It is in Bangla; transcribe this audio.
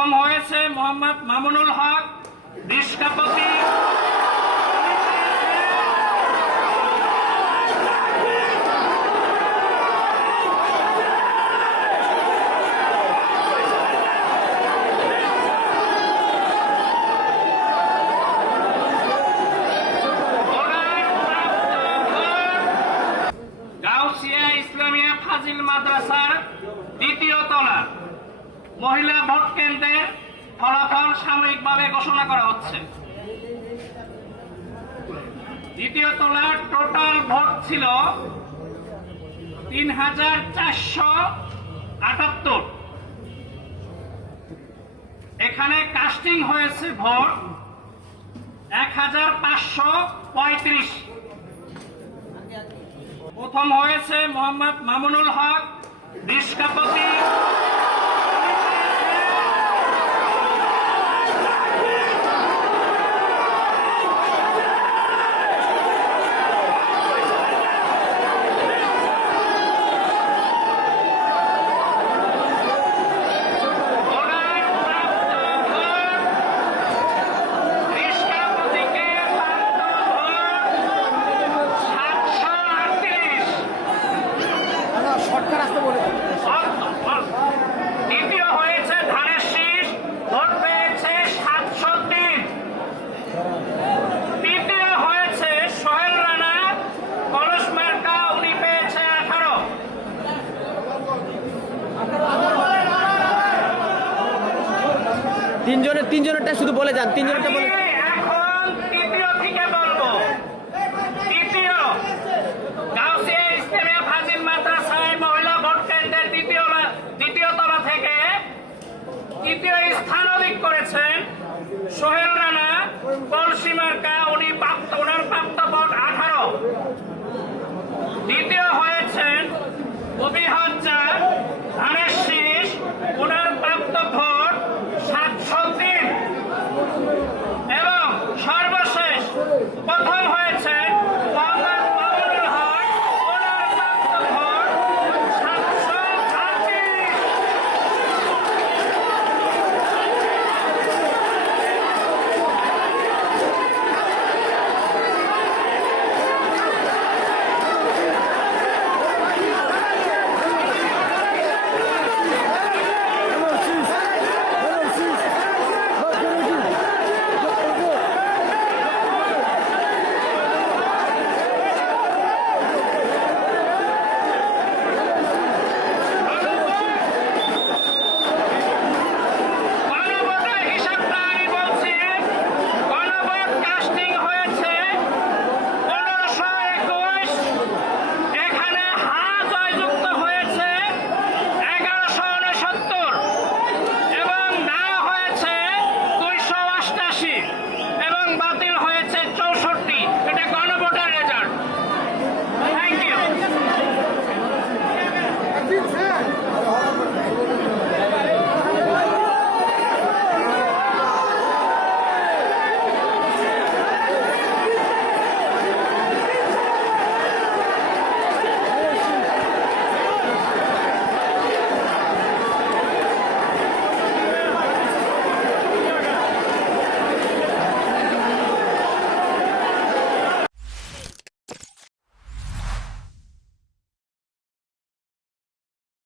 প্রথম হয়েছে মোহাম্মদ মামুনুল হক নিষ্কাপতি। গাউসিয়া ইসলামিয়া ফাজিল মাদ্রাসার দ্বিতীয় তলা মহিলা ভোট কেন্দ্রের ফলাফল সাময়িকভাবে ঘোষণা করা হচ্ছে। দ্বিতীয় তলার টোটাল ভোট ছিল ৩,৪৭৮। এখানে কাস্টিং হয়েছে ভোট ১,৫৩৫। প্রথম হয়েছে মোহাম্মদ মামুনুল হক নিষ্কাপতি। দ্বিতীয় হয়েছে ধানের শীষ, ভোট পেয়েছে ৭০৩। তৃতীয় হয়েছে সোহেল রানা কলস মার্কা, উনি পেয়েছে ১৮। তিনজনেরটা শুধু বলে যান, তিনজনেরটা বলে। এখন তৃতীয় থেকে বলবো। তৃতীয় গাউসিয়া ইসলামিয়া ফাজিল মাদ্রাসায় মহিলা ভোট কেন্দ্রের দ্বিতীয় তলা থেকে তৃতীয় স্থান অধিক করেছেন সোহেল রানা কলসি মার্কা, ওনার প্রাপ্ত ভোট 18। দ্বিতীয় হয়েছেন অবিহার